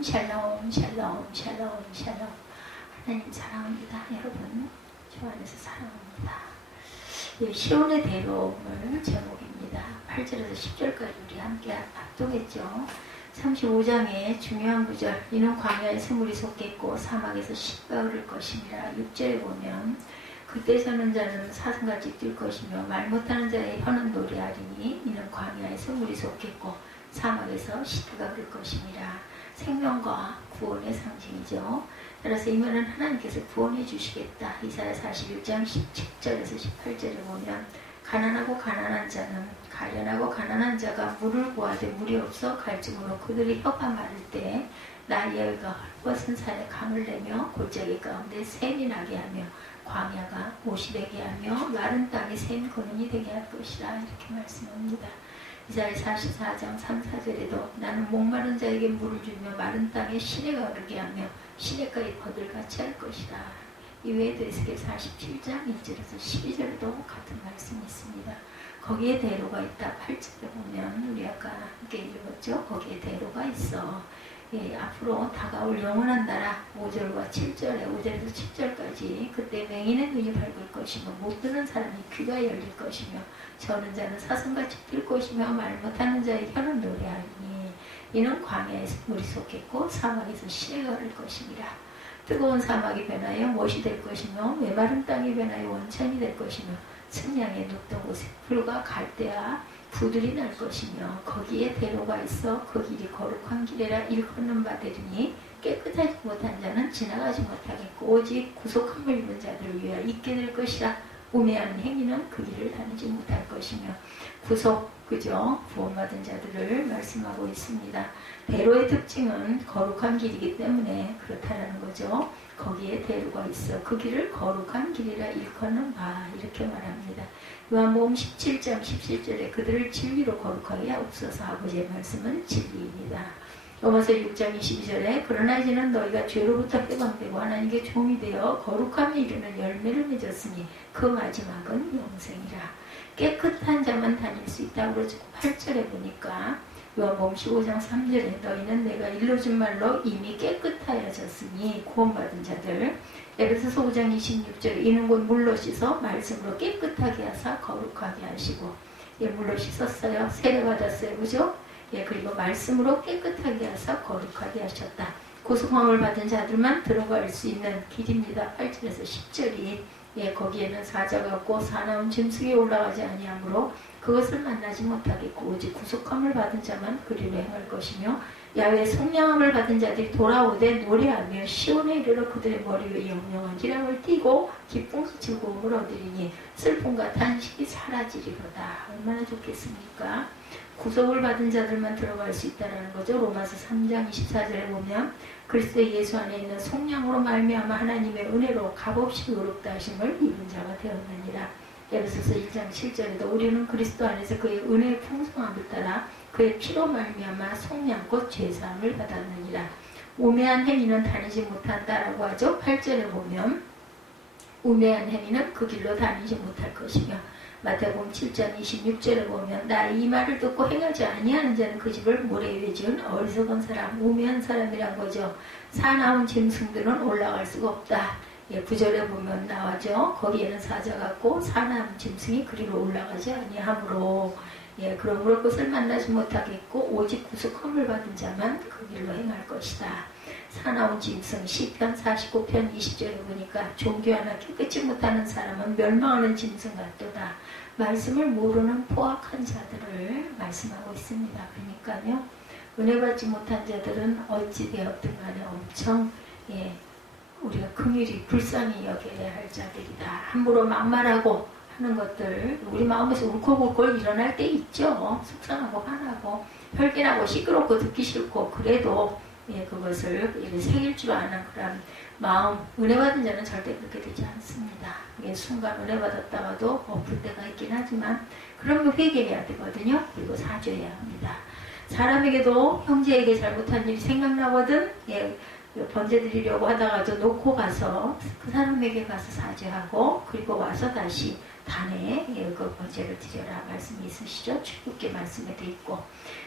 샬롬 샬롬 샬롬 샬롬 샬롬. 하나님 사랑합니다. 여러분 주 안에서 사랑합니다. 예, 시온의 대로움을 제목입니다. 8절에서 10절까지 우리 함께 합독했죠. 35장의 중요한 구절, 이는 광야에 새물이 솟겠고 사막에서 씨가 흐를 것이니라. 6절에 보면 그때 서는 자는 사슴같이 뛸 것이며 말 못하는 자의 혀는 노래하리니 이는 광야에 새물이 솟겠고 사막에서 씨가 흐를 것이니라. 생명과 구원의 상징이죠. 따라서 이 말은 하나님께서 구원해 주시겠다. 이사야 41장 17절에서 18절에 보면 가난하고 가난한 자는 가련하고 가난한 자가 물을 구하되 물이 없어 갈증으로 그들이 혀가 마를 때 나 여호와가 헐벗은 산에 강을 내며 골짜기 가운데 샘이 나게 하며 광야가 못이 되게 하며 마른 땅에 샘 근원이 되게 할 것이라. 이렇게 말씀합니다. 이사야 44장 3, 4절에도 나는 목마른 자에게 물을 주며 마른 땅에 시내가 흐르게 하며 시내가에 거들같이 할 것이라. 이외에도 에스겔 47장 1절에서 12절에도 같은 말씀이 있습니다. 거기에 대로가 있다. 8절에 보면 우리 아까 함께 읽었죠. 거기에 대로가 있어. 예, 앞으로 다가올 영원한 나라. 5절과 7절에 5절에서 7절까지 그때 맹인의 눈이 밝을 것이며 못 듣는 사람이 귀가 열릴 것이며 저는 자는 사슴같이 뛸 것이며 말 못하는 자의 혀는 노래하리니 이는 광야에서 물이 솟겠고 사막에서 시내가 흐를 것이니라. 뜨거운 사막이 변하여 못이 될 것이며 메마른 땅이 변하여 원천이 될 것이며 승량의 눕던 곳에 불과 갈대와 부들이 날 것이며 거기에 대로가 있어 그 길이 거룩한 길이라 일컫는 바 되리니 깨끗하지 못한 자는 지나가지 못하겠고 오직 구속함을 입은 자들을 위하여 있게 될 것이라. 우매한 행위는 그 길을 다니지 못할 것이며 구속, 그죠? 구원받은 자들을 말씀하고 있습니다. 대로의 특징은 거룩한 길이기 때문에 그렇다라는 거죠. 거기에 대로가 있어 그 길을 거룩한 길이라 일컫는 바. 이렇게 말합니다. 요한복음 17장 17절에 그들을 진리로 거룩하게 하옵소서. 아버지의 말씀은 진리입니다. 로마서 6장 22절에 그러나 이제는 너희가 죄로부터 해방되고 하나님께 종이 되어 거룩함에 이르는 열매를 맺었으니 그 마지막은 영생이라. 깨끗한 자만 다닐 수 있다고 그러죠. 8절에 보니까 요한복음 15장 3절에 너희는 내가 일러준 말로 이미 깨끗하여졌으니 구원받은 자들. 에베소서 5장 26절에 이는 곧 물로 씻어 말씀으로 깨끗하게 하사 거룩하게 하시고, 예, 물로 씻었어요. 세례받았어요. 그죠? 예, 그리고 말씀으로 깨끗하게 하사 거룩하게 하셨다. 구속함을 받은 자들만 들어갈 수 있는 길입니다. 8절에서 10절이 예, 거기에는 사자가 없고 사나운 짐승이 올라가지 아니하므로 그것을 만나지 못하겠고 오직 구속함을 받은 자만 그리로 행할 것이며 야외 성령함을 받은 자들이 돌아오되 노래하며 시온에 이르러 그들의 머리 위에 영영한 기량을 띠고 기쁨과 즐거움을 얻으리니 슬픔과 탄식이 사라지리로다. 얼마나 좋겠습니까? 구속을 받은 자들만 들어갈 수 있다는 거죠. 로마서 3장 24절에 보면 그리스도 예수 안에 있는 성령으로 말미암아 하나님의 은혜로 값없이 의롭다 하심을 입은 자가 되었느니라. 에베소서 1장 7절에도 우리는 그리스도 안에서 그의 은혜의 풍성함을 따라 그의 피로 말미암아 속량 곧 죄사함을 받았느니라. 우매한 행위는 다니지 못한다라고 하죠. 8절에 보면 우매한 행위는 그 길로 다니지 못할 것이며 마태복음 7장 26절에 보면 나의 이 말을 듣고 행하지 아니하는 자는 그 집을 모래 위에 지은 어리석은 사람, 우매한 사람이란 거죠. 사나운 짐승들은 올라갈 수가 없다. 예, 9절에 보면 나와죠. 거기에는 사자 같고 사나운 짐승이 그리로 올라가지 아니하므로 예, 그러므로 그것을 만나지 못하겠고 오직 구속함을 받은 자만 그 길로 행할 것이다. 사나운 짐승 시편 49편 20절에 보니까 종교 하나 깨끗이 못하는 사람은 멸망하는 짐승 같도다. 말씀을 모르는 포악한 자들을 말씀하고 있습니다. 그러니까요, 은혜 받지 못한 자들은 어찌 되었든 간에 엄청 예, 우리가 긍휼히 불쌍히 여겨야 할 자들이다. 함부로 막말하고 하는 것들 우리 마음에서 울컥울컥 일어날 때 있죠. 속상하고 화나고 혈기나고 시끄럽고 듣기 싫고 그래도 예, 그것을 새길 줄 아는 그런 마음, 은혜 받은 자는 절대 그렇게 되지 않습니다. 이게 순간 은혜 받았다가도 엎을 때가 있긴 하지만 그러면 회개해야 되거든요. 그리고 사죄해야 합니다. 사람에게도 형제에게 잘못한 일이 생각나거든 예, 번제 드리려고 하다가도 놓고 가서 그 사람에게 가서 사죄하고 그리고 와서 다시 단에 그 번제를 드려라 말씀이 있으시죠. 출애굽기 말씀에도 있고,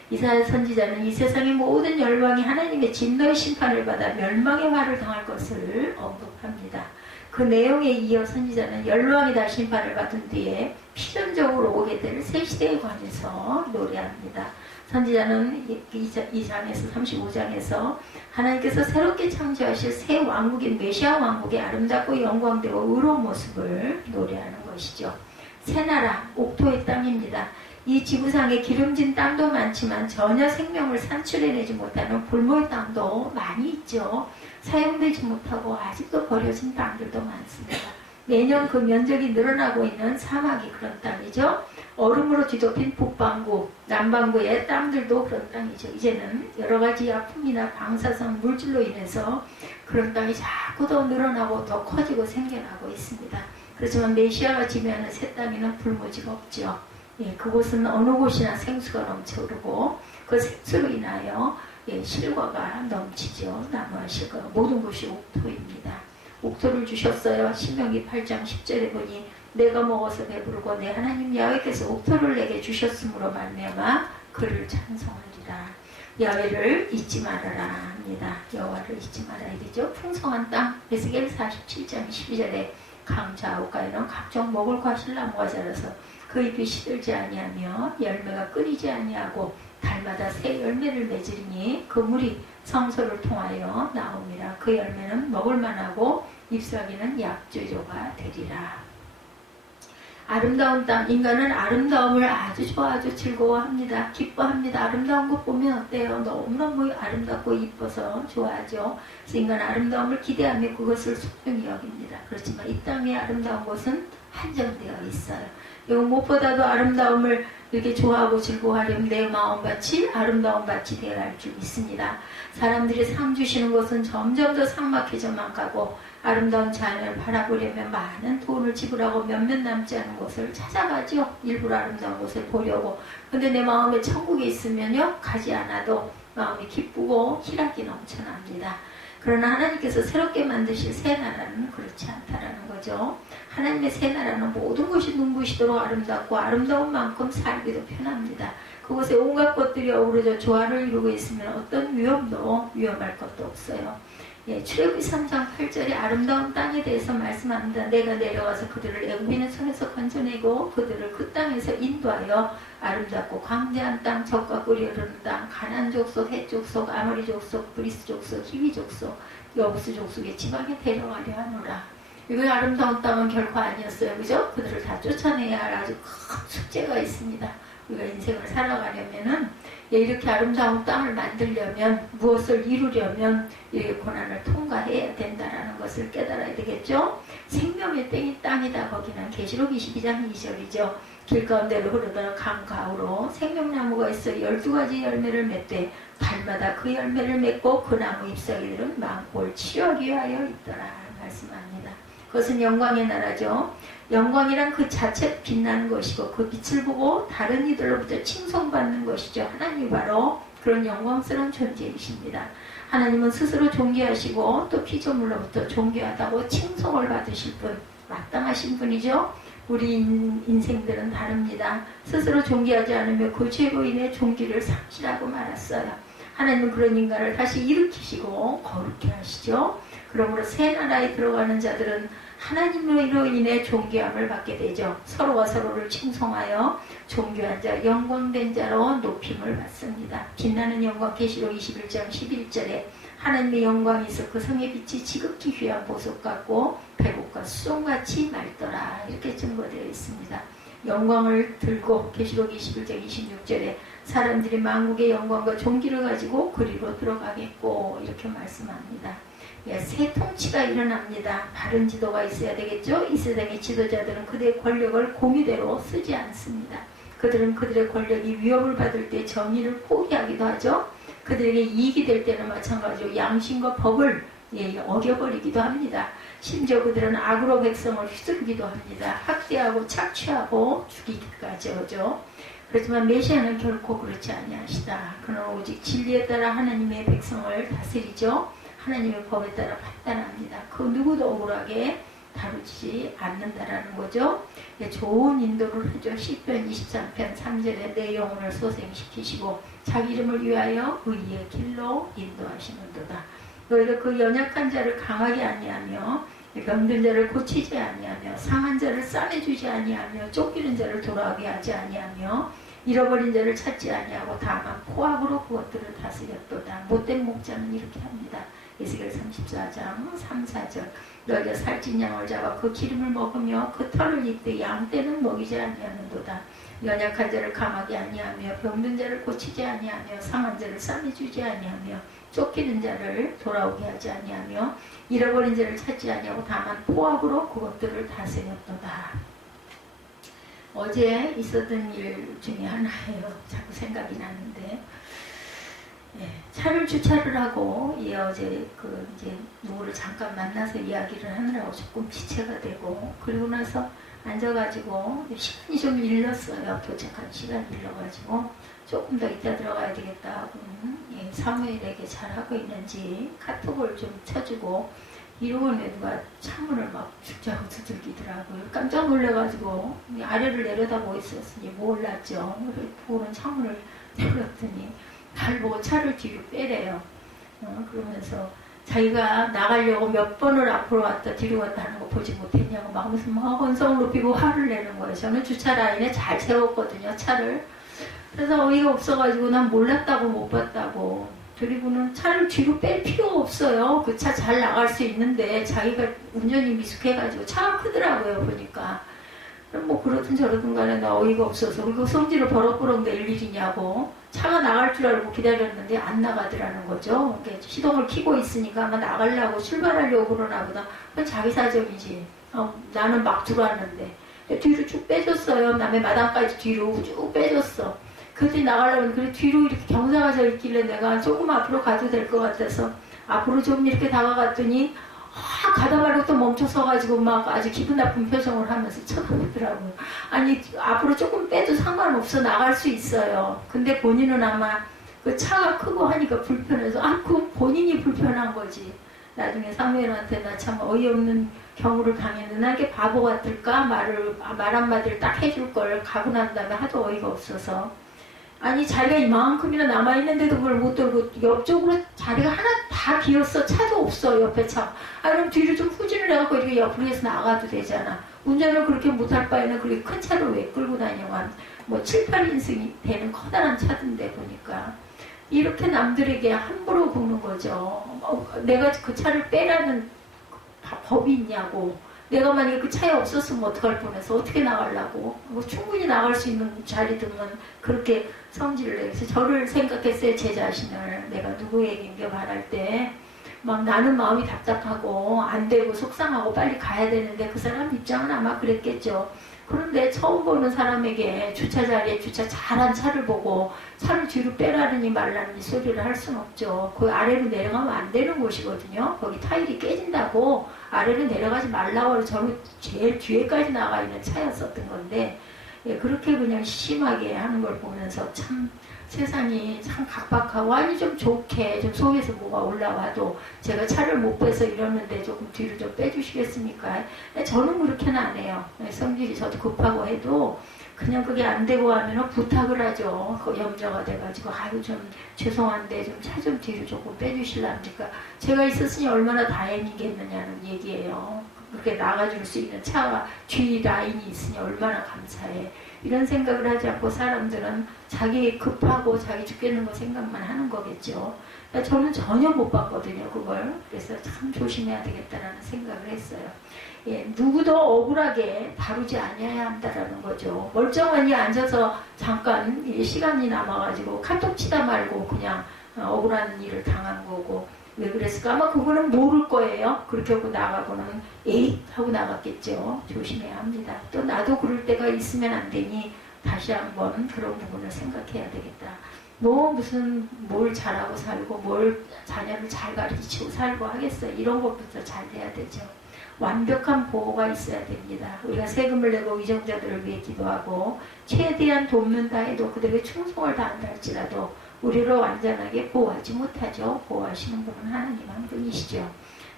이사야 선지자는 이 세상의 모든 열방이 하나님의 진노의 심판을 받아 멸망의 화를 당할 것을 언급합니다. 그 내용에 이어 선지자는 열방이 다 심판을 받은 뒤에 필연적으로 오게 될 새 시대에 관해서 노래합니다. 선지자는 이 장에서 35장에서 하나님께서 새롭게 창조하실 새 왕국인 메시아 왕국의 아름답고 영광되고 의로운 모습을 노래하는 것이죠. 새 나라, 옥토의 땅입니다. 이 지구상에 기름진 땅도 많지만 전혀 생명을 산출해내지 못하는 불모의 땅도 많이 있죠. 사용되지 못하고 아직도 버려진 땅들도 많습니다. 매년 그 면적이 늘어나고 있는 사막이 그런 땅이죠. 얼음으로 뒤덮인 북반구, 남반구의 땅들도 그런 땅이죠. 이제는 여러 가지 아픔이나 방사성 물질로 인해서 그런 땅이 자꾸 더 늘어나고 더 커지고 생겨나고 있습니다. 그렇지만 메시아가 지배하는 새 땅에는 불모지가 없죠. 예, 그곳은 어느 곳이나 생수가 넘쳐 흐르고 그 생수로 인하여 실과가 넘치죠. 나무와 실과 모든 것이 옥토입니다. 옥토를 주셨어요. 신명기 8장 10절에 보니 내가 먹어서 배부르고 내 하나님 야훼께서 옥토를 내게 주셨으므로 말미암아 그를 찬송하리라. 야훼를 잊지 말아라 합니다. 여호와를 잊지 말아야 되죠. 풍성한 땅 에스겔 47장 12절에 강 좌우가에는 각종 먹을 과실나무가 자라서 그 잎이 시들지 아니하며 열매가 끊이지 아니하고 달마다 새 열매를 맺으리니 그 물이 성소를 통하여 나옵니다. 그 열매는 먹을 만하고 잎사귀는 약재료가 되리라. 아름다운 땅, 인간은 아름다움을 아주 좋아하죠. 즐거워합니다. 기뻐합니다. 아름다운 것 보면 어때요? 너무너무 아름답고 이뻐서 좋아하죠. 그래서 인간은 아름다움을 기대하며 그것을 소중히 여깁니다. 그렇지만 이 땅의 아름다운 것은 한정되어 있어요. 이거 무엇보다도 아름다움을 이렇게 좋아하고 즐거워하려면 내 마음밭이 아름다운 밭이 되어야 할 줄 믿습니다. 사람들이 상 주시는 것은 점점 더 삭막해져만 가고 아름다운 자연을 바라보려면 많은 돈을 지불하고 몇몇 남지 않은 곳을 찾아가죠. 일부러 아름다운 곳을 보려고. 근데 내 마음에 천국이 있으면요, 가지 않아도 마음이 기쁘고 희락이 넘쳐납니다. 그러나 하나님께서 새롭게 만드실 새 나라는 그렇지 않다라는 거죠. 하나님의 새 나라는 모든 것이 눈부시도록 아름답고 아름다운 만큼 살기도 편합니다. 그곳에 온갖 것들이 어우러져 조화를 이루고 있으면 어떤 위험도 위험할 것도 없어요. 예, 출애굽기 3장 8절에 아름다운 땅에 대해서 말씀합니다. 내가 내려가서 그들을 애굽인의 손에서 건져내고 그들을 그 땅에서 인도하여 아름답고 광대한 땅, 적과 꿀이 흐르는 땅, 가나안 족속, 헷 족속, 아모리 족속, 브리스 족속, 히위 족속, 여부스 족속의 지방에 데려가려 하노라. 이거 아름다운 땅은 결코 아니었어요. 그죠? 그들을 다 쫓아내야 할 아주 큰 숙제가 있습니다. 우리가 인생을 살아가려면은 이렇게 아름다운 땅을 만들려면 무엇을 이루려면 이렇게 고난을 통과해야 된다라는 것을 깨달아야 되겠죠. 생명의 땅이다. 거기는 계시록 22장 2절이죠. 길 가운데로 흐르던 강 가우로 생명나무가 있어 12가지 열매를 맺되 달마다 그 열매를 맺고 그 나무 잎사귀들은 망골 치료하기 위하여 있더라 말씀합니다. 그것은 영광의 나라죠. 영광이란 그 자체 빛나는 것이고 그 빛을 보고 다른 이들로부터 칭송받는 것이죠. 하나님이 바로 그런 영광스러운 존재이십니다. 하나님은 스스로 존귀하시고 또 피조물로부터 존귀하다고 칭송을 받으실 분, 마땅하신 분이죠. 우리 인생들은 다릅니다. 스스로 존귀하지 않으며 그 죄로 인해 존귀를 상실하고 말았어요. 하나님은 그런 인간을 다시 일으키시고 거룩해 하시죠. 그러므로 새 나라에 들어가는 자들은 하나님으로 인해 존귀함을 받게 되죠. 서로가 서로를 칭송하여 존귀한 자, 영광된 자로 높임을 받습니다. 빛나는 영광 계시록 21장 11절에 하나님의 영광이 있어 그 성의 빛이 지극히 귀한 보석 같고 백옥과 수송같이 맑더라 이렇게 증거되어 있습니다. 영광을 들고 계시록 21장 26절에 사람들이 만국의 영광과 존귀를 가지고 그리로 들어가겠고 이렇게 말씀합니다. 예, 새 통치가 일어납니다. 바른 지도가 있어야 되겠죠. 이 세상의 지도자들은 그들의 권력을 공의대로 쓰지 않습니다. 그들은 그들의 권력이 위협을 받을 때 정의를 포기하기도 하죠. 그들에게 이익이 될 때는 마찬가지로 양심과 법을 어겨버리기도 합니다. 심지어 그들은 악으로 백성을 휘두르기도 합니다. 학대하고 착취하고 죽이기까지 하죠. 그렇지만 메시아는 결코 그렇지 아니하시다. 그는 오직 진리에 따라 하나님의 백성을 다스리죠. 하나님의 법에 따라 판단합니다. 그 누구도 억울하게 다루지 않는다라는 거죠. 좋은 인도를 해줘. 시편 23편 3절에 내 영혼을 소생시키시고 자기 이름을 위하여 의의 길로 인도하시는도다. 너희가 그 연약한 자를 강하게 아니하며 병든 자를 고치지 아니하며 상한 자를 싸매주지 아니하며 쫓기는 자를 돌아오게 하지 아니하며 잃어버린 자를 찾지 아니하고 다만 포악으로 그것들을 다스렸도다. 못된 목자는 이렇게 합니다. 에스겔 34장 3, 4절 너희가 살찐 양을 잡아 그 기름을 먹으며 그 털을 입되 양 떼는 먹이지 아니하는도다. 연약한 자를 강하게 아니하며 병든 자를 고치지 아니하며 상한 자를 싸매주지 아니하며 쫓기는 자를 돌아오게 하지 아니하며 잃어버린 자를 찾지 아니하고 다만 포악으로 그것들을 다스렸도다. 어제 있었던 일 중에 하나예요. 자꾸 생각이 나는데, 차를 주차를 하고, 어제 이제 누구를 잠깐 만나서 이야기를 하느라고 조금 지체가 되고, 그리고 나서 앉아가지고 시간이 좀 일렀어요. 도착한 시간이 일러가지고 조금 더 이따 들어가야 되겠다 하고 사무엘에게 잘하고 있는지 카톡을 좀 쳐주고 이러고는 누가 창문을 막 죽자고 두들기더라고요. 깜짝 놀라가지고 아래를 내려다보고 있었으니 몰랐죠. 보고는 창문을 열었더니 날 보고 차를 뒤로 빼래요. 그러면서 자기가 나가려고 몇 번을 앞으로 왔다 뒤로 왔다 하는 거 보지 못했냐고 막 무슨 혼성을 높이고 화를 내는 거예요. 저는 주차 라인에 잘 세웠거든요, 차를. 그래서 어이가 없어가지고 난 몰랐다고 못 봤다고. 그리고는 차를 뒤로 뺄 필요가 없어요. 그 차 잘 나갈 수 있는데 자기가 운전이 미숙해가지고 차가 크더라고요, 보니까. 그럼 뭐 그러든 저러든 간에 나 어이가 없어서 그리고 성질을 버럭버럭 낼 일이냐고. 차가 나갈 줄 알고 기다렸는데 안 나가더라는 거죠. 시동을 켜고 있으니까 아마 나가려고 출발하려고 그러나 보다. 그건 자기 사정이지. 나는 막 들어왔는데. 뒤로 쭉 빼줬어요. 남의 마당까지 뒤로 쭉 빼줬어. 그때 나가려면 그래 뒤로 이렇게 경사가 져 있길래 내가 조금 앞으로 가도 될 것 같아서 앞으로 좀 이렇게 다가갔더니 가다 말고 또 멈춰 서가지고 막 아주 기분 나쁜 표정을 하면서 쳐다보더라고요. 아니 앞으로 조금 빼도 상관없어 나갈 수 있어요. 근데 본인은 아마 그 차가 크고 하니까 불편해서 그 본인이 불편한 거지. 나중에 사무엘한테 나 참 어이없는 경우를 당했는데 나 이렇게 바보 같을까? 말 한마디를 딱 해줄 걸 가고 난 다음에 하도 어이가 없어서 아니 자리가 이만큼이나 남아있는데도 그걸 못 들고 옆쪽으로 자리가 하나 다 비었어. 차도 없어 옆에 차. 그럼 뒤로 좀 후진을 해갖고 이렇게 옆으로 해서 나가도 되잖아. 운전을 그렇게 못할 바에는 그렇게 큰 차를 왜 끌고 다녀만 뭐 7, 8인승이 되는 커다란 차던데 보니까 이렇게 남들에게 함부로 구는 거죠. 내가 그 차를 빼라는 법이 있냐고. 내가 만약에 그 차에 없었으면 어떡할 뻔해서 어떻게 나가려고. 충분히 나갈 수 있는 자리들은 그렇게 성질을 내서 저를 생각했어요. 제 자신을. 내가 누구에게 말할 때 막 나는 마음이 답답하고 안 되고 속상하고 빨리 가야 되는데 그 사람 입장은 아마 그랬겠죠. 그런데 처음 보는 사람에게 주차 자리에 주차 잘한 차를 보고 차를 뒤로 빼라느니 말라느니 소리를 할 수는 없죠. 그 아래로 내려가면 안 되는 곳이거든요. 거기 타일이 깨진다고 아래로 내려가지 말라고 저는 제일 뒤에까지 나가 있는 차였었던 건데 그렇게 그냥 심하게 하는 걸 보면서 참 세상이 참 각박하고 아니 좀 좋게 좀 속에서 뭐가 올라와도 제가 차를 못 빼서 이러는데 조금 뒤로 좀 빼주시겠습니까? 저는 그렇게는 안 해요. 성질이 저도 급하고 해도 그냥 그게 안 되고 하면 부탁을 하죠. 그 염려가 돼가지고 아유 좀 죄송한데 좀 차 좀 뒤로 조금 빼주실랍니까? 제가 있었으니 얼마나 다행이겠느냐는 얘기예요. 그렇게 나가줄 수 있는 차가 뒤 라인이 있으니 얼마나 감사해. 이런 생각을 하지 않고 사람들은 자기 급하고 자기 죽겠는 거 생각만 하는 거겠죠. 저는 전혀 못 봤거든요, 그걸. 그래서 참 조심해야 되겠다라는 생각을 했어요. 누구도 억울하게 다루지 않아야 한다라는 거죠. 멀쩡하니 앉아서 잠깐 시간이 남아가지고 카톡 치다 말고 그냥 억울한 일을 당한 거고 왜 그랬을까? 아마 그거는 모를 거예요. 그렇게 하고 나가고는 에잇 하고 나갔겠죠. 조심해야 합니다. 또 나도 그럴 때가 있으면 안 되니 다시 한번 그런 부분을 생각해야 되겠다. 무슨 뭘 잘하고 살고 뭘 자녀를 잘 가르치고 살고 하겠어요. 이런 것부터 잘 돼야 되죠. 완벽한 보호가 있어야 됩니다. 우리가 세금을 내고 위정자들을 위해 기도하고 최대한 돕는다 해도 그들에게 충성을 다한다 할지라도 우리를 완전하게 보호하지 못하죠. 보호하시는 분은 하나님 한 분이시죠.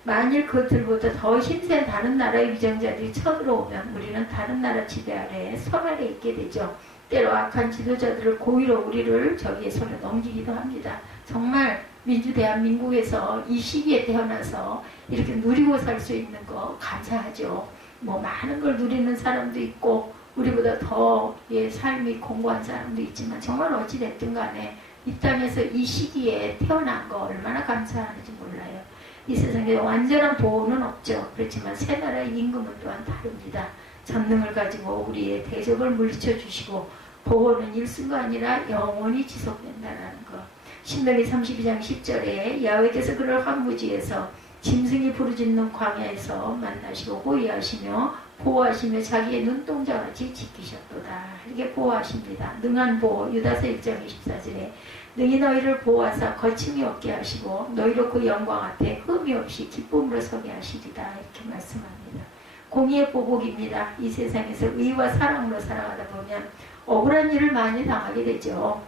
만일 그들보다 더 힘센 다른 나라의 위정자들이 쳐들어오면 우리는 다른 나라 지배 아래 손 아래 있게 되죠. 때로 악한 지도자들을 고의로 우리를 저기에 손에 넘기기도 합니다. 정말 민주 대한민국에서 이 시기에 태어나서 이렇게 누리고 살 수 있는 거 감사하죠. 뭐 많은 걸 누리는 사람도 있고 우리보다 더 삶이 공고한 사람도 있지만 정말 어찌됐든 간에 이 땅에서 이 시기에 태어난 거 얼마나 감사하는지 몰라요. 이 세상에 완전한 보호는 없죠. 그렇지만 새 나라의 임금은 또한 다릅니다. 전능을 가지고 우리의 대적을 물리쳐 주시고 보호는 일순가 아니라 영원히 지속된다는 거. 신명기 32장 10절에 야훼께서 그를 황무지에서 짐승이 부르짖는 광야에서 만나시고 호위하시며 보호하시며 자기의 눈동자같이 지키셨도다. 이게 보호하십니다. 능한 보호. 유다서 1장 24절에 능히 너희를 보호하사 거침이 없게 하시고 너희로 그 영광 앞에 흠이 없이 기쁨으로 서게 하시리다. 이렇게 말씀합니다. 공의의 보복입니다. 이 세상에서 의와 사랑으로 살아가다 보면 억울한 일을 많이 당하게 되죠.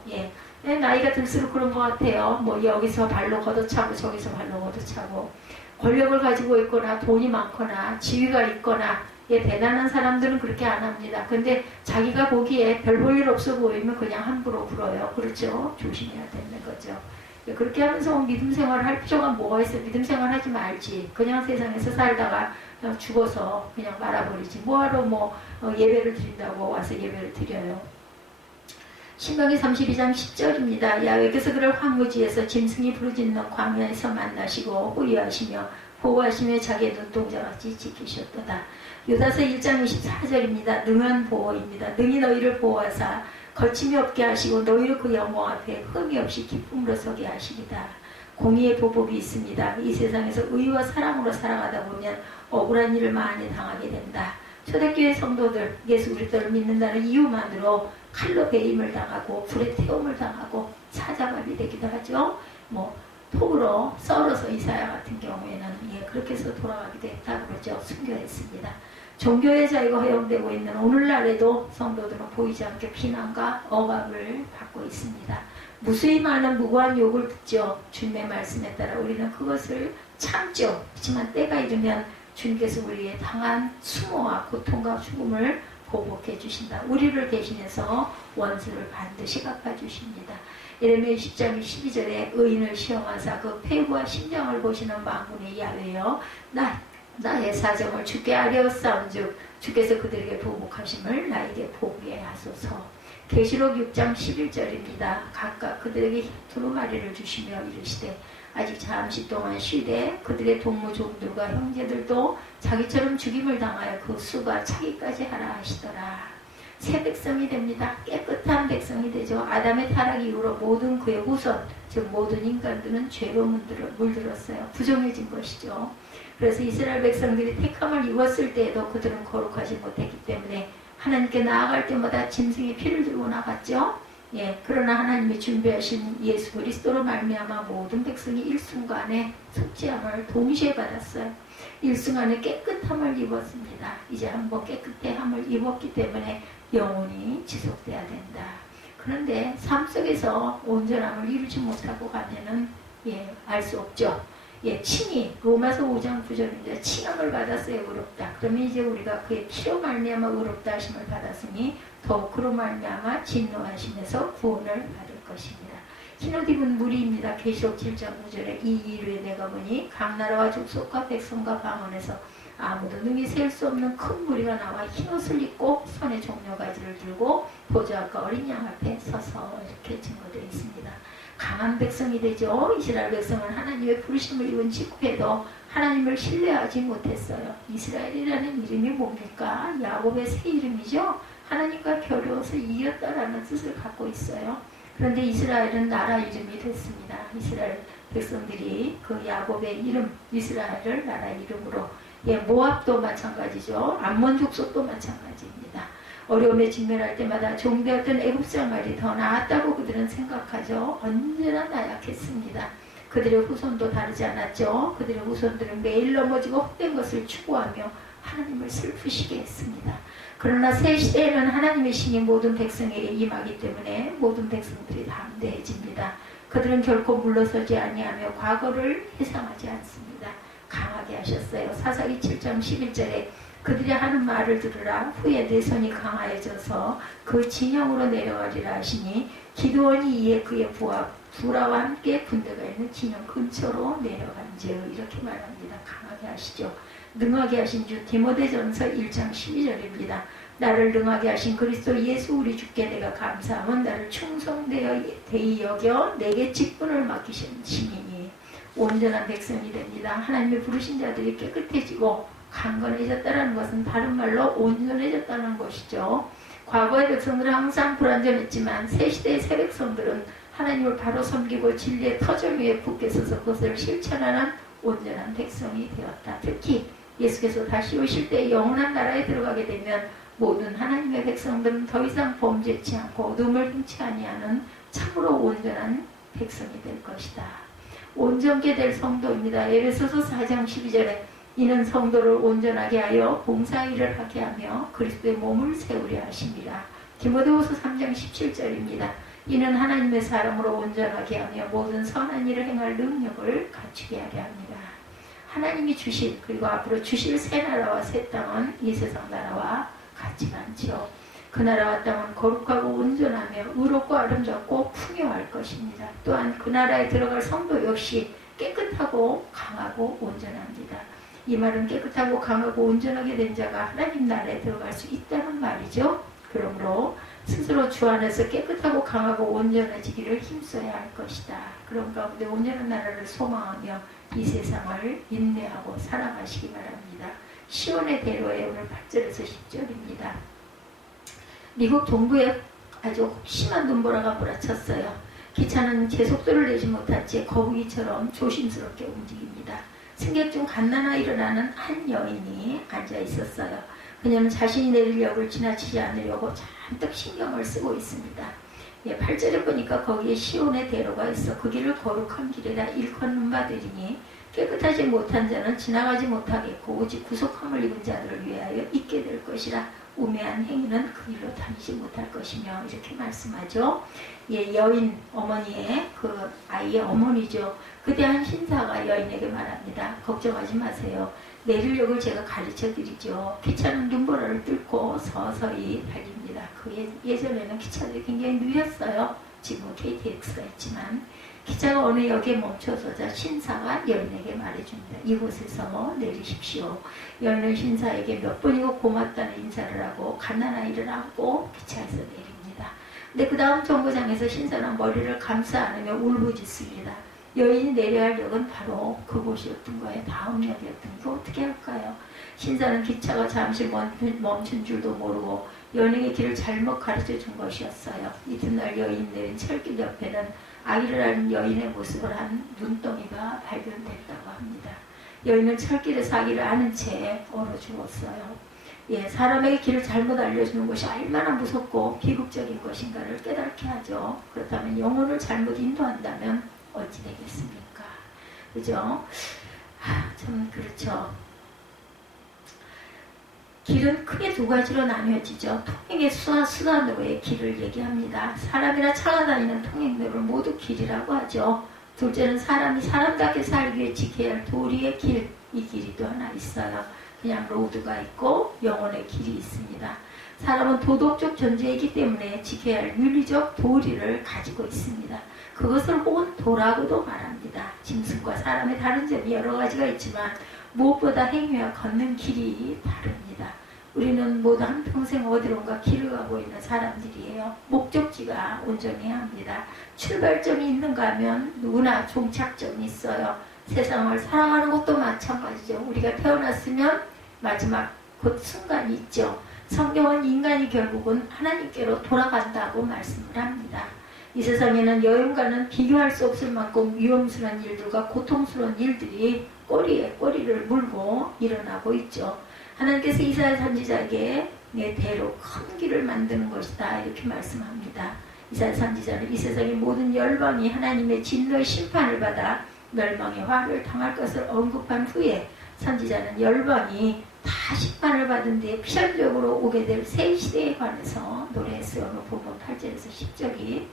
나이가 들수록 그런 것 같아요. 뭐 여기서 발로 걷어차고 저기서 발로 걷어차고 권력을 가지고 있거나 돈이 많거나 지위가 있거나 대단한 사람들은 그렇게 안 합니다. 근데 자기가 보기에 별 볼 일 없어 보이면 그냥 함부로 굴어요. 그렇죠? 조심해야 되는 거죠. 그렇게 하면서 믿음 생활을 할 필요가 뭐가 있어? 믿음 생활 하지 말지. 그냥 세상에서 살다가 그냥 죽어서 그냥 말아버리지. 뭐하러 예배를 드린다고 와서 예배를 드려요. 신명기 32장 10절입니다. 야훼께서 그를 황무지에서 짐승이 부르짖는 광야에서 만나시고 호위하시며 보호하시며 자기의 눈동자같이 지키셨도다. 유다서 1장 24절입니다. 능한 보호입니다. 능히 너희를 보호하사 거침이 없게 하시고 너희를 그 영광 앞에 흠이 없이 기쁨으로 서게 하시리다. 공의의 보복이 있습니다. 이 세상에서 의와 사랑으로 살아가다 보면 억울한 일을 많이 당하게 된다. 초대교회 성도들, 예수 그리스도를 믿는다는 이유만으로 칼로 배임을 당하고 불에 태움을 당하고 사자발이 되기도 하죠. 톡으로 썰어서 이사야 같은 경우에는 그렇게 해서 돌아가기도 했다고 그러죠. 순교했습니다. 종교의 자유가 허용되고 있는 오늘날에도 성도들은 보이지 않게 비난과 억압을 받고 있습니다. 무수히 많은 무고한 욕을 듣죠. 주님의 말씀에 따라 우리는 그것을 참죠. 그렇지만 때가 이르면 주님께서 우리의 당한 수모와 고통과 죽음을 보복해 주신다. 우리를 대신해서 원수를 반드시 갚아주십니다. 예레미야 10장 12절에 의인을 시험하사 그 폐부와 심령을 보시는 만군의 야훼여 나의 사정을 주께 아뢰었사온즉 주께서 그들에게 보복하심을 나에게 보게 하소서. 계시록 6장 11절입니다. 각각 그들에게 두루마리를 주시며 이르시되 아직 잠시 동안 쉬되 그들의 동무종들과 형제들도 자기처럼 죽임을 당하여 그 수가 차기까지 하라 하시더라. 새 백성이 됩니다. 깨끗한 백성이 되죠. 아담의 타락 이후로 모든 그의 후손, 즉 모든 인간들은 죄로 물들었어요. 부정해진 것이죠. 그래서 이스라엘 백성들이 택함을 입었을 때에도 그들은 거룩하지 못했기 때문에 하나님께 나아갈 때마다 짐승의 피를 들고 나갔죠. 그러나 하나님이 준비하신 예수 그리스도로 말미암아 모든 백성이 일순간에 속죄함을 동시에 받았어요. 일순간에 깨끗함을 입었습니다. 이제 한번 깨끗함을 입었기 때문에 영원히 지속돼야 된다. 그런데 삶 속에서 온전함을 이루지 못하고 가면은 알 수 없죠. 친히 로마서 5장 9절입니다. 칭함을 받았어야 의롭다. 그러면 이제 우리가 그의 피로 말미암아 의롭다 하심을 받았으니 더욱 그로 말미암아 진노하심에서 구원을 받을 것입니다. 흰옷 입은 무리입니다. 계시록 7장 9절에 이 이르에 내가 보니 각 나라와 족속과 백성과 방언에서 아무도 능히 셀 수 없는 큰 무리가 나와 흰옷을 입고 손에 종려가지를 들고 보좌 앞과 어린 양 앞에 서서 이렇게 증거되어 있습니다. 강한 백성이 되죠. 이스라엘 백성은 하나님의 부르심을 입은 직후에도 하나님을 신뢰하지 못했어요. 이스라엘이라는 이름이 뭡니까? 야곱의 새 이름이죠. 하나님과 겨루어서 이겼다라는 뜻을 갖고 있어요. 그런데 이스라엘은 나라 이름이 됐습니다. 이스라엘 백성들이 그 야곱의 이름, 이스라엘을 나라 이름으로 모압도 마찬가지죠. 암몬 족속도 마찬가지입니다. 어려움에 직면할 때마다 종되었던 애굽 생활이 더 나았다고 그들은 생각하죠. 언제나 나약했습니다. 그들의 후손도 다르지 않았죠. 그들의 후손들은 매일 넘어지고 헛된 것을 추구하며 하나님을 슬프시게 했습니다. 그러나 새 시대에는 하나님의 신이 모든 백성에게 임하기 때문에 모든 백성들이 담대해집니다. 그들은 결코 물러서지 아니하며 과거를 회상하지 않습니다. 강하게 하셨어요. 사사기 7장 11절에 그들이 하는 말을 들으라. 후에 내 손이 강하여져서 그 진영으로 내려가리라 하시니 기드온이 이에 그의 부하 부라와 함께 군대가 있는 진영 근처로 내려간즉 이렇게 말합니다. 강하게 하시죠. 능하게 하신 주. 디모데전서 1장 12절입니다. 나를 능하게 하신 그리스도 예수 우리 주께 내가 감사함은 나를 충성되어 대히 여겨 내게 직분을 맡기시니 온전한 백성이 됩니다. 하나님의 부르신 자들이 깨끗해지고 강건해졌다는 것은 다른 말로 온전해졌다는 것이죠. 과거의 백성들은 항상 불완전했지만 새 시대의 새 백성들은 하나님을 바로 섬기고 진리의 터전 위에 굳게 서서 그것을 실천하는 온전한 백성이 되었다. 특히 예수께서 다시 오실 때 영원한 나라에 들어가게 되면 모든 하나님의 백성들은 더 이상 범죄치 않고 어둠을 흠치 아니하는 참으로 온전한 백성이 될 것이다. 온전케 될 성도입니다. 에베소서 4장 12절에 이는 성도를 온전하게 하여 봉사일을 하게 하며 그리스도의 몸을 세우려 하십니다. 디모데후서 3장 17절입니다. 이는 하나님의 사람으로 온전하게 하며 모든 선한 일을 행할 능력을 갖추게 하려 합니다. 하나님이 주실 그리고 앞으로 주실 새 나라와 새 땅은 이 세상 나라와 같지가 않죠. 그 나라와 땅은 거룩하고 온전하며 의롭고 아름답고 풍요할 것입니다. 또한 그 나라에 들어갈 성도 역시 깨끗하고 강하고 온전합니다. 이 말은 깨끗하고 강하고 온전하게 된 자가 하나님 나라에 들어갈 수 있다는 말이죠. 그러므로 스스로 주 안에서 깨끗하고 강하고 온전해지기를 힘써야 할 것이다. 그런 가운데 온전한 나라를 소망하며 이 세상을 인내하고 살아가시기 바랍니다. 시온의 대로에 오늘 8절에서 10절입니다. 미국 동부에 아주 심한 눈보라가 몰아쳤어요. 기차는 제 속도를 내지 못한 채 거북이처럼 조심스럽게 움직입니다. 승객 중 갓난아 일어나는 한 여인이 앉아 있었어요. 그녀는 자신이 내릴 역을 지나치지 않으려고 잔뜩 신경을 쓰고 있습니다. 8절에 보니까 거기에 시온의 대로가 있어 그 길을 거룩한 길이라 일컫는 바되리니 깨끗하지 못한 자는 지나가지 못하겠고 오직 구속함을 입은 자들을 위하여 있게 될 것이라. 우매한 행위는 그 길로 다니지 못할 것이며 이렇게 말씀하죠. 여인 어머니의 그 아이의 어머니죠. 그대한 신사가 여인에게 말합니다. 걱정하지 마세요. 내릴 역을 제가 가르쳐 드리죠. 기차는 눈보라를 뚫고 서서히 달립니다. 예전에는 기차들이 굉장히 느렸어요. 지금은 KTX가 있지만 기차가 어느 역에 멈춰서자 신사가 여인에게 말해줍니다. 이곳에서 내리십시오. 여인은 신사에게 몇 번이고 고맙다는 인사를 하고 갓난아이를 안고 기차에서 내립니다. 근데 그 다음 정거장에서 신사는 머리를 감싸 안으며 울부짖습니다. 여인이 내려야 할 역은 바로 그곳이었던 거예요. 다음 역이었던 거 어떻게 할까요? 신사는 기차가 잠시 멈춘 줄도 모르고 여인에게 길을 잘못 가르쳐 준 것이었어요. 이튿날 여인 내린 철길 옆에는 아기를 낳은 여인의 모습을 한 눈덩이가 발견됐다고 합니다. 여인은 철길에서 아기를 안은 채 얼어 죽었어요. 사람에게 길을 잘못 알려주는 것이 얼마나 무섭고 비극적인 것인가를 깨닫게 하죠. 그렇다면 영혼을 잘못 인도한다면 어찌 되겠습니까? 그죠? 참 그렇죠. 길은 크게 두 가지로 나뉘어지죠. 통행의 수단으로의 길을 얘기합니다. 사람이나 차가 다니는 통행로를 모두 길이라고 하죠. 둘째는 사람이 사람답게 살기 위해 지켜야 할 도리의 길, 이 길이 또 하나 있어요. 그냥 로드가 있고 영혼의 길이 있습니다. 사람은 도덕적 존재이기 때문에 지켜야 할 윤리적 도리를 가지고 있습니다. 그것을 혼도라고도 말합니다. 짐승과 사람의 다른 점이 여러 가지가 있지만 무엇보다 행위와 걷는 길이 다릅니다. 우리는 모두 한평생 어디론가 길을 가고 있는 사람들이에요. 목적지가 온전해야 합니다. 출발점이 있는가 하면 누구나 종착점이 있어요. 세상을 살아가는 것도 마찬가지죠. 우리가 태어났으면 마지막 곧 순간이 있죠. 성경은 인간이 결국은 하나님께로 돌아간다고 말씀을 합니다. 이 세상에는 여행과는 비교할 수 없을 만큼 위험스러운 일들과 고통스러운 일들이 꼬리에 꼬리를 물고 일어나고 있죠. 하나님께서 이사야 선지자에게 내 대로 큰 길을 만드는 것이다 이렇게 말씀합니다. 이사야 선지자는 이 세상의 모든 열방이 하나님의 진노의 심판을 받아 멸망의 화를 당할 것을 언급한 후에 선지자는 열방이 다 심판을 받은 뒤에 필연적으로 오게 될 새 시대에 관해서 노래했어요. 오늘 본문 8절에서 10절이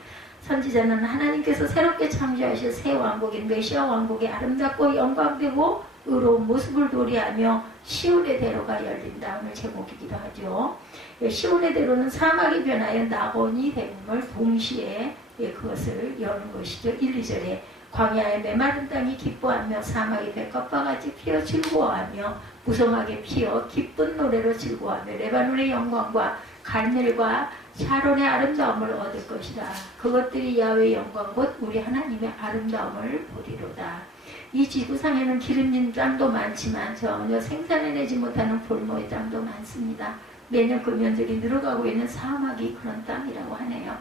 선지자는 하나님께서 새롭게 창조하실 새 왕국인 메시아 왕국의 아름답고 영광되고 의로운 모습을 도리하며 시온의 대로가 열린다. 오늘 제목이기도 하죠. 시온의 대로는 사막이 변하여 낙원이 됨을 동시에 그것을 여는 것이죠. 1, 2절에 광야의 메마른 땅이 기뻐하며 사막이 백합과 같이 피어 즐거워하며 무성하게 피어 기쁜 노래로 즐거워하며 레바논의 영광과 갈멜과 샤론의 아름다움을 얻을 것이다. 그것들이 야훼의 영광 곧 우리 하나님의 아름다움을 보리로다. 이 지구상에는 기름진 땅도 많지만 전혀 생산해내지 못하는 볼모의 땅도 많습니다. 매년 그 면적이 늘어가고 있는 사막이 그런 땅이라고 하네요.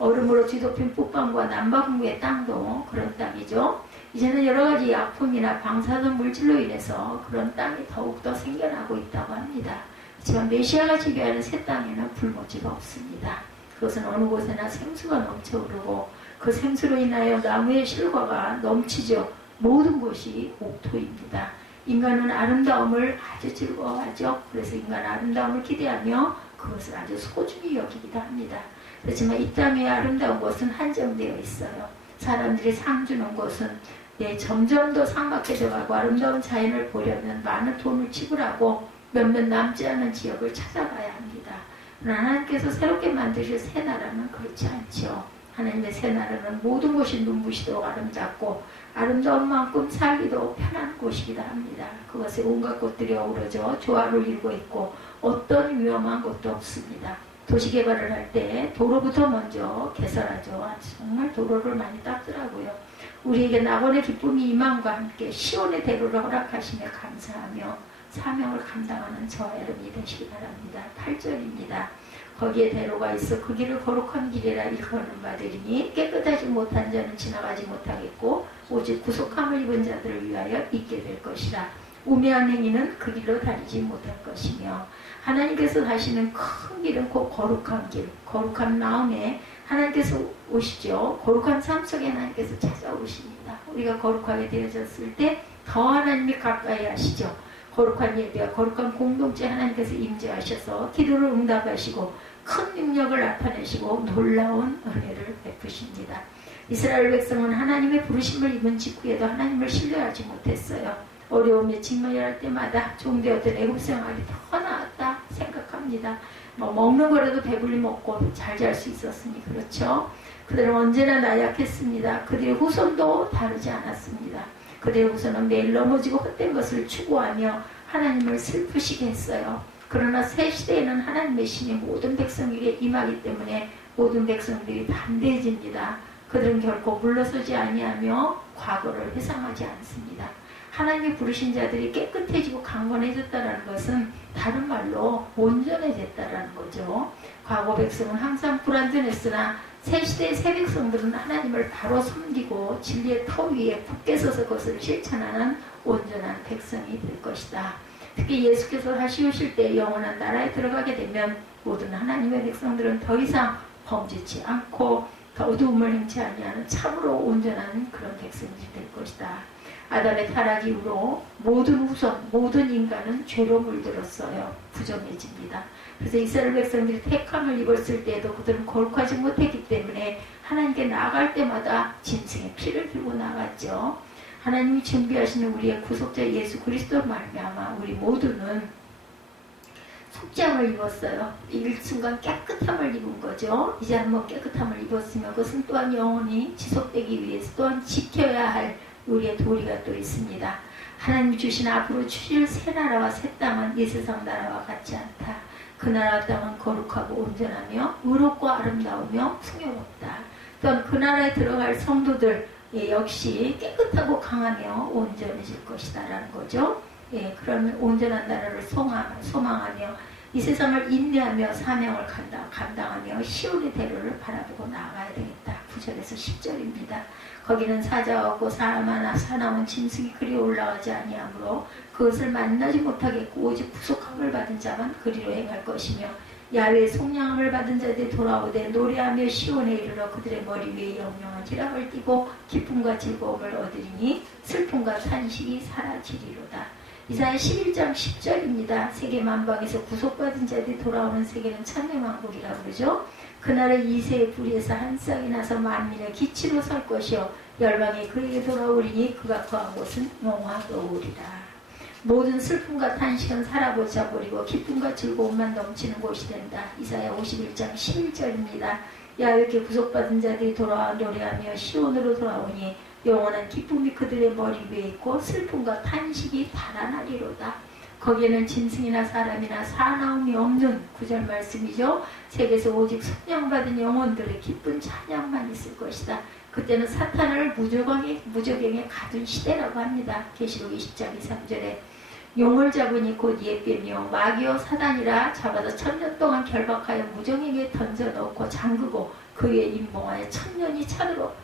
얼음으로 뒤덮인 북방과 남반구의 땅도 그런 땅이죠. 이제는 여러 가지 약품이나 방사선 물질로 인해서 그런 땅이 더욱더 생겨나고 있다고 합니다. 하지만 메시아가 지배하는 새 땅에는 불모지가 없습니다. 그것은 어느 곳에나 생수가 넘쳐 흐르고 그 생수로 인하여 나무의 실과가 넘치죠. 모든 곳이 옥토입니다. 인간은 아름다움을 아주 즐거워하죠. 그래서 인간은 아름다움을 기대하며 그것을 아주 소중히 여기기도 합니다. 그렇지만 이 땅의 아름다운 것은 한정되어 있어요. 사람들이 상 주는 것은 점점 더 삭막해져가고 아름다운 자연을 보려면 많은 돈을 지불하고 몇몇 남지 않은 지역을 찾아가야 합니다. 그러나 하나님께서 새롭게 만드실 새 나라는 그렇지 않죠. 하나님의 새 나라는 모든 것이 눈부시도록 아름답고 아름다운 만큼 살기도 편한 곳이기도 합니다. 그것에 온갖 것들이 어우러져 조화를 이루고 있고 어떤 위험한 것도 없습니다. 도시개발을 할 때 도로부터 먼저 개설하죠. 정말 도로를 많이 닦더라고요. 우리에게 낙원의 기쁨이 임함과 함께 시온의 대로를 허락하시며 감사하며 사명을 감당하는 저와 여러분이 되시기 바랍니다. 8절입니다. 거기에 대로가 있어 그 길을 거룩한 길이라 일컫는 바들이니 깨끗하지 못한 자는 지나가지 못하겠고 오직 구속함을 입은 자들을 위하여 있게 될 것이라. 우매한 행위는 그 길로 다니지 못할 것이며 하나님께서 하시는 큰 길은 곧 거룩한 길, 거룩한 마음에 하나님께서 오시죠. 거룩한 삶 속에 하나님께서 찾아오십니다. 우리가 거룩하게 되어졌을 때 더 하나님이 가까이 하시죠. 거룩한 예배와 거룩한 공동체 하나님께서 임재하셔서 기도를 응답하시고 큰 능력을 나타내시고 놀라운 은혜를 베푸십니다. 이스라엘 백성은 하나님의 부르심을 입은 직후에도 하나님을 신뢰하지 못했어요. 어려움에 직면할 때마다 종되었던 애굽 생활이 더 나았다 생각합니다. 먹는 거라도 배불리 먹고 잘 잘 수 있었으니 그렇죠. 그들은 언제나 나약했습니다. 그들의 후손도 다르지 않았습니다. 그들의 후손은 매일 넘어지고 헛된 것을 추구하며 하나님을 슬프시게 했어요. 그러나 새 시대에는 하나님의 신이 모든 백성에게 임하기 때문에 모든 백성들이 담대해집니다. 그들은 결코 물러서지 아니하며 과거를 회상하지 않습니다. 하나님이 부르신 자들이 깨끗해지고 강건해졌다는 것은 다른 말로 온전해졌다는 거죠. 과거 백성은 항상 불완전했으나 새 시대의 새 백성들은 하나님을 바로 섬기고 진리의 터 위에 굳게 서서 그것을 실천하는 온전한 백성이 될 것이다. 특히 예수께서 다시 오실 때 영원한 나라에 들어가게 되면 모든 하나님의 백성들은 더 이상 범죄치 않고 더 어두움을 행치 아니하는 참으로 온전한 그런 백성들이 될 것이다. 아담의 타락 이후로 모든 후손, 모든 인간은 죄로 물들었어요. 부정해집니다. 그래서 이스라엘 백성들이 택함을 입었을 때에도 그들은 거룩하지 못했기 때문에 하나님께 나아갈 때마다 짐승의 피를 들고 나갔죠. 하나님이 준비하시는 우리의 구속자 예수 그리스도로 말미암아 우리 모두는 속죄함을 입었어요. 일순간 깨끗함을 입은 거죠. 이제 한번 깨끗함을 입었으면 그것은 또한 영원히 지속되기 위해서 또한 지켜야 할 우리의 도리가 또 있습니다. 하나님이 주신 앞으로 주실 새 나라와 새 땅은 이 세상 나라와 같지 않다. 그 나라와 땅은 거룩하고 온전하며 의롭고 아름다우며 풍요롭다. 또한 그 나라에 들어갈 성도들 역시 깨끗하고 강하며 온전해질 것이다 라는 거죠. 그런 온전한 나라를 소망하며 이 세상을 인내하며 사명을 감당하며 시온의 대로를 바라보고 나아가야 되겠다. 9절에서 10절입니다. 거기는 사자가 없고 사람 하나 사나운 짐승이 그리 올라가지 아니하므로 그것을 만나지 못하겠고 오직 구속함을 받은 자만 그리로 행할 것이며 야훼의 속량함을 받은 자들이 돌아오되 노래하며 시온에 이르러 그들의 머리 위에 영영한 지랑을 띠고 기쁨과 즐거움을 얻으리니 슬픔과 탄식이 사라지리로다. 이사야 11장 10절입니다. 세계 만방에서 구속받은 자들이 돌아오는 세계는 천년왕국이라고 그러죠. 그날은 이새의 뿌리에서 한 쌍이 나서 만민의 기치로 설 것이요 열방이 그에게 돌아오리니 그가 거한 곳은 영화로우리라. 모든 슬픔과 탄식은 사라고자 버리고 기쁨과 즐거움만 넘치는 곳이 된다. 이사야 51장 11절입니다. 야외께 구속받은 자들이 돌아와 노래하며 시온으로 돌아오니 영원한 기쁨이 그들의 머리 위에 있고 슬픔과 탄식이 달아나리로다. 거기에는 짐승이나 사람이나 사나움이 없는 구절 말씀이죠. 세계에서 오직 속량받은 영혼들의 기쁜 찬양만 있을 것이다. 그때는 사탄을 무저갱에 가둔 시대라고 합니다. 계시록 20장 2, 3절에 용을 잡으니 곧 예뱀이요 마귀요 사단이라 잡아서 1000년 동안 결박하여 무정에게 던져넣고 잠그고 그의 임봉하여 1000년이 차도록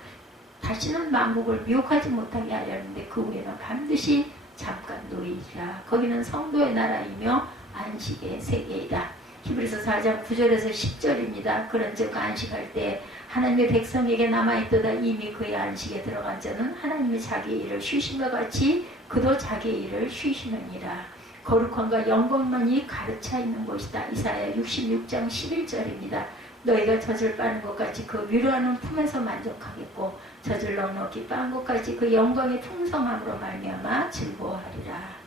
다시는 만국을 미혹하지 못하게 하려는데 그 후에는 반드시 잠깐 노이리라. 거기는 성도의 나라이며 안식의 세계이다. 히브리서 4장 9절에서 10절입니다. 그런즉 안식할 때 하나님의 백성에게 남아있도다. 이미 그의 안식에 들어간 자는 하나님의 자기의 일을 쉬심과 같이 그도 자기의 일을 쉬시느니라. 거룩함과 영광만이 가르쳐 있는 것이다. 이사야 66장 11절입니다. 너희가 젖을 빠는 것 같이 그 위로하는 품에서 만족하겠고 젖을 넉넉히 빤 것 같이 그 영광의 풍성함으로 말미암아 즐거워하리라.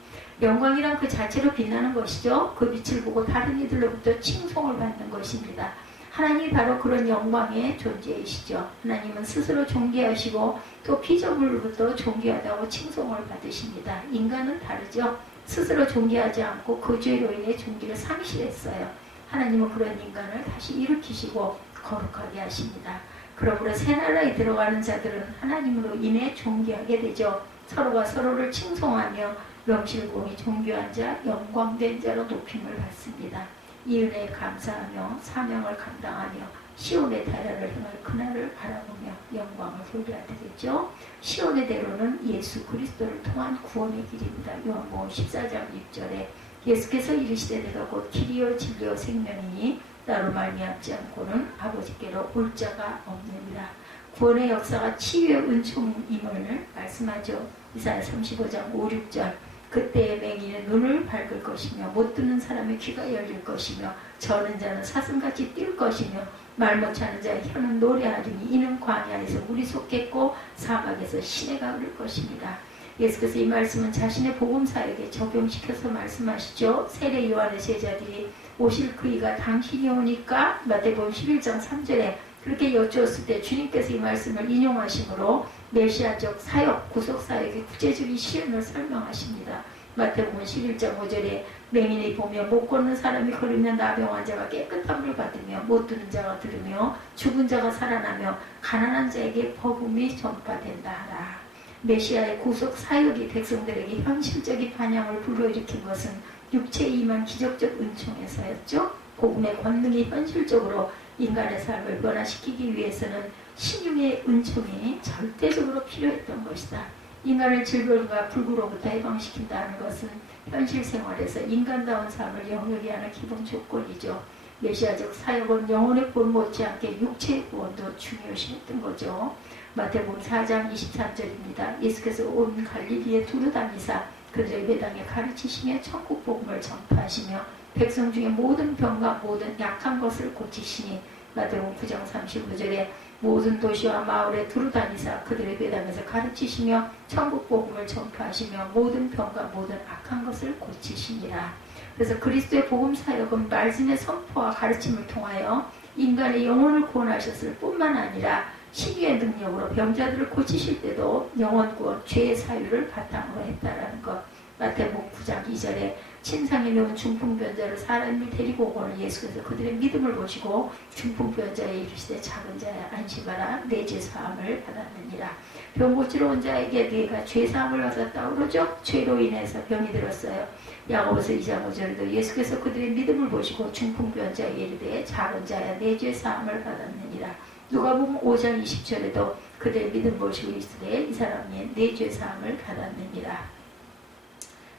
영광이란 그 자체로 빛나는 것이죠. 그 빛을 보고 다른 이들로부터 칭송을 받는 것입니다. 하나님이 바로 그런 영광의 존재이시죠. 하나님은 스스로 존귀하시고 또 피조물로부터 존귀하다고 칭송을 받으십니다. 인간은 다르죠. 스스로 존귀하지 않고 그 죄로 인해 존귀를 상실했어요. 하나님은 그런 인간을 다시 일으키시고 거룩하게 하십니다. 그러므로 새나라에 들어가는 자들은 하나님으로 인해 존귀하게 되죠. 서로가 서로를 칭송하며 명실공히 존귀한 자, 영광된 자로 높임을 받습니다. 이 은혜에 감사하며 사명을 감당하며 시온의 다리를 향할 그날을 바라보며 영광을 돌려드리죠. 시온의 대로는 예수 그리스도를 통한 구원의 길입니다. 요한복음 14장 6절에 예수께서 이르시되 내가 곧 길이요 진리요 생명이니 나로 말미암지 않고는 아버지께로 올 자가 없느니라. 구원의 역사가 치유의 은총임을 말씀하죠. 이사야 35장 5, 6절 그때의 맹인의 눈을 밝을 것이며 못 듣는 사람의 귀가 열릴 것이며 저는 자는 사슴같이 뛸 것이며 말 못하는 자의 혀는 노래하리니 이는 광야에서 물이 솟겠고 사막에서 시내가 흐를 것입니다. 예수께서 이 말씀은 자신의 복음사역에 적용시켜서 말씀하시죠. 세례 요한의 제자들이 오실 그이가 당신이 오니까 마태복음 11장 3절에 그렇게 여쭈었을 때 주님께서 이 말씀을 인용하심으로 메시아적 사역, 구속사역의 구체적인 시연을 설명하십니다. 마태복음 11장 5절에 맹인이 보며 못 걷는 사람이 걸으며 나병 환자가 깨끗함을 받으며 못 듣는 자가 들으며 죽은 자가 살아나며 가난한 자에게 복음이 전파된다 하라. 메시아의 구속사역이 백성들에게 현실적인 반향을 불러일으킨 것은 육체에 임한 기적적 은총에서였죠. 복음의 권능이 현실적으로 인간의 삶을 변화시키기 위해서는 신용의 은총이 절대적으로 필요했던 것이다. 인간을 질병과 불구로부터 해방시킨다는 것은 현실 생활에서 인간다운 삶을 영위하게 하는 기본 조건이죠. 메시아적 사역은 영혼의 구원 못지않게 육체의 구원도 중요시했던 거죠. 마태복음 4장 23절입니다. 예수께서 온 갈릴리에 두루다니사 그들의 배당에 가르치시며 천국 복음을 전파하시며 백성 중에 모든 병과 모든 약한 것을 고치시니 마태복음 9장 35절에 모든 도시와 마을에 두루다니사 그들의 배당에서 가르치시며 천국 복음을 전파하시며 모든 병과 모든 악한 것을 고치시니라. 그래서 그리스도의 복음 사역은 말씀의 선포와 가르침을 통하여 인간의 영혼을 구원하셨을 뿐만 아니라 신유의 능력으로 병자들을 고치실 때도 영혼 구원, 죄의 사유를 바탕으로 했다라는 것. 마태복음 9장 2절에 침상에 누운 중풍병자를 사람이 데리고 오고는 예수께서 그들의 믿음을 보시고 중풍병자에 이르시되 작은 자야 안심하라 내 죄 사함을 받았느니라. 병 고치러 온 자에게 네가 죄 사함을 받았다 그러죠. 죄로 인해서 병이 들었어요. 야고보서 2장 5절에도 예수께서 그들의 믿음을 보시고 중풍병자에 이르되 작은 자야 내 죄 사함을 받았느니라. 누가복음 5장 20절에도 그들의 믿음 보시고 이르되 이 사람이 내 죄 사함을 받았느니라.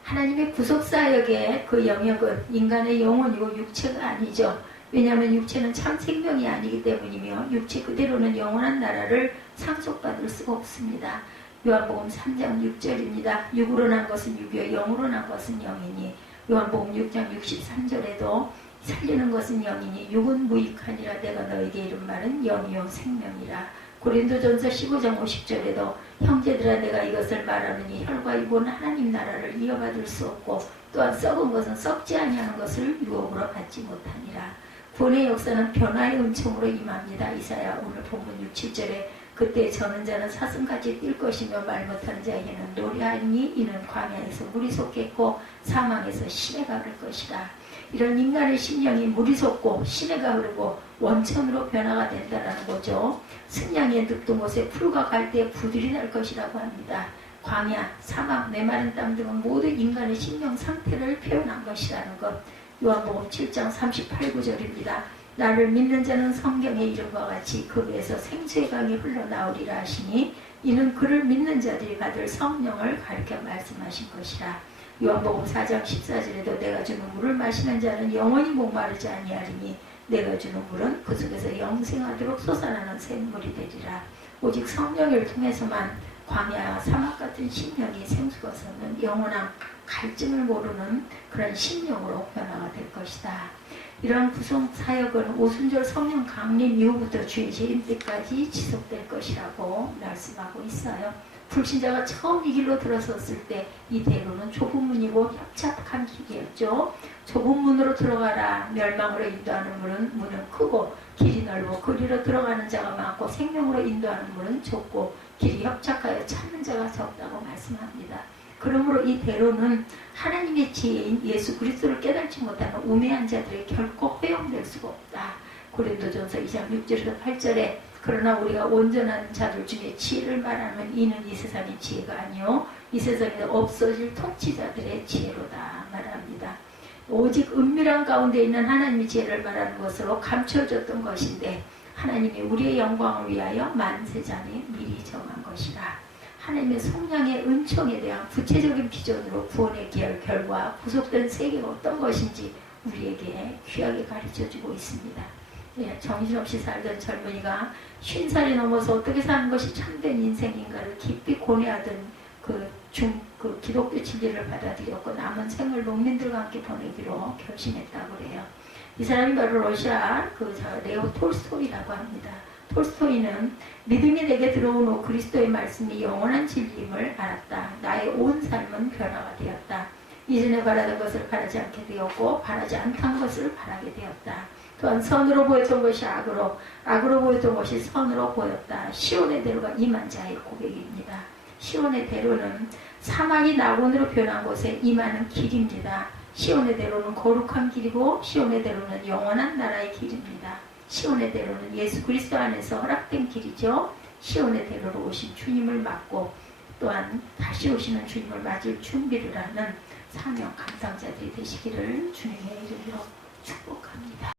하나님의 구속사역의 그 영역은 인간의 영혼이고 육체가 아니죠. 왜냐하면 육체는 참 생명이 아니기 때문이며 육체 그대로는 영원한 나라를 상속받을 수가 없습니다. 요한복음 3장 6절입니다. 육으로 난 것은 육이요 영으로 난 것은 영이니. 요한복음 6장 63절에도 살리는 것은 영이니 육은 무익하니라. 내가 너에게 이른 말은 영이요 생명이라. 고린도전서 15장 50절에도 형제들아 내가 이것을 말하느니 혈과 육은 하나님 나라를 이어받을 수 없고 또한 썩은 것은 썩지 아니하는 것을 유업으로 받지 못하니라. 구원의 역사는 변화의 은총으로 임합니다. 이사야 오늘 본문 6, 7절에 그때 저는 자는 사슴같이 뛸 것이며 말 못하는 자에게는 노래하니 이는 광야에서 물이 솟겠고 사망에서 시내가 흐를 것이다. 이런 인간의 심령이 물이 솟고 시내가 흐르고 원천으로 변화가 된다는 거죠. 승냥이의 늙은 곳에 풀과 갈대에 부들이 날 것이라고 합니다. 광야, 사막, 메마른 땅 등은 모두 인간의 심령 상태를 표현한 것이라는 것. 요한복음 7장 38, 9절입니다. 나를 믿는 자는 성경에 이름과 같이 그 배에서 생수의 강이 흘러나오리라 하시니 이는 그를 믿는 자들이 받을 성령을 가리켜 말씀하신 것이라. 요한복음 4장 14절에도 내가 주는 물을 마시는 자는 영원히 목마르지 아니하리니 내가 주는 물은 그 속에서 영생하도록 솟아나는 샘물이 되리라. 오직 성령을 통해서만 광야와 사막 같은 심령이 샘솟아서는 영원한 갈증을 모르는 그런 심령으로 변화가 될 것이다. 이런 구속 사역은 오순절 성령 강림 이후부터 주의 재림 때까지 지속될 것이라고 말씀하고 있어요. 불신자가 처음 이 길로 들어섰을 때 이 대로는 좁은 문이고 협착한 길이었죠. 좁은 문으로 들어가라. 멸망으로 인도하는 문은 크고 길이 넓고 그리로 들어가는 자가 많고 생명으로 인도하는 문은 좁고 길이 협착하여 찾는 자가 적다고 말씀합니다. 그러므로 이 대로는 하나님의 지혜인 예수 그리스도를 깨닫지 못하는 우매한 자들의 결코 허용될 수가 없다. 고린도전서 2장 6절에서 8절에 그러나 우리가 온전한 자들 중에 지혜를 말하면 이는 이 세상의 지혜가 아니요 이 세상에 없어질 통치자들의 지혜로다 말합니다. 오직 은밀한 가운데 있는 하나님의 지혜를 말하는 것으로 감춰졌던 것인데 하나님이 우리의 영광을 위하여 만세전에 미리 정한 것이라. 하나님의 성령의 은총에 대한 구체적인 비전으로 구원의 결과 구속된 세계가 어떤 것인지 우리에게 귀하게 가르쳐주고 있습니다. 예, 정신없이 살던 젊은이가 50살이 넘어서 어떻게 사는 것이 참된 인생인가를 깊이 고뇌하던 그 기독교 진리를 받아들였고 남은 생을 농민들과 함께 보내기로 결심했다고 그래요. 이 사람이 바로 러시아 레오 톨스토이라고 합니다. 톨스토이는 믿음이 내게 들어온 후 그리스도의 말씀이 영원한 진리임을 알았다. 나의 온 삶은 변화가 되었다. 이전에 바라던 것을 바라지 않게 되었고 바라지 않던 것을 바라게 되었다. 또한 선으로 보였던 것이 악으로 보였던 것이 선으로 보였다. 시온의 대로가 임한 자의 고백입니다. 시온의 대로는 사막이 낙원으로 변한 곳에 임하는 길입니다. 시온의 대로는 거룩한 길이고 시온의 대로는 영원한 나라의 길입니다. 시온의 대로는 예수 그리스도 안에서 허락된 길이죠. 시온의 대로로 오신 주님을 맞고 또한 다시 오시는 주님을 맞을 준비를 하는 사명 감당자들이 되시기를 주님의 이름으로 축복합니다.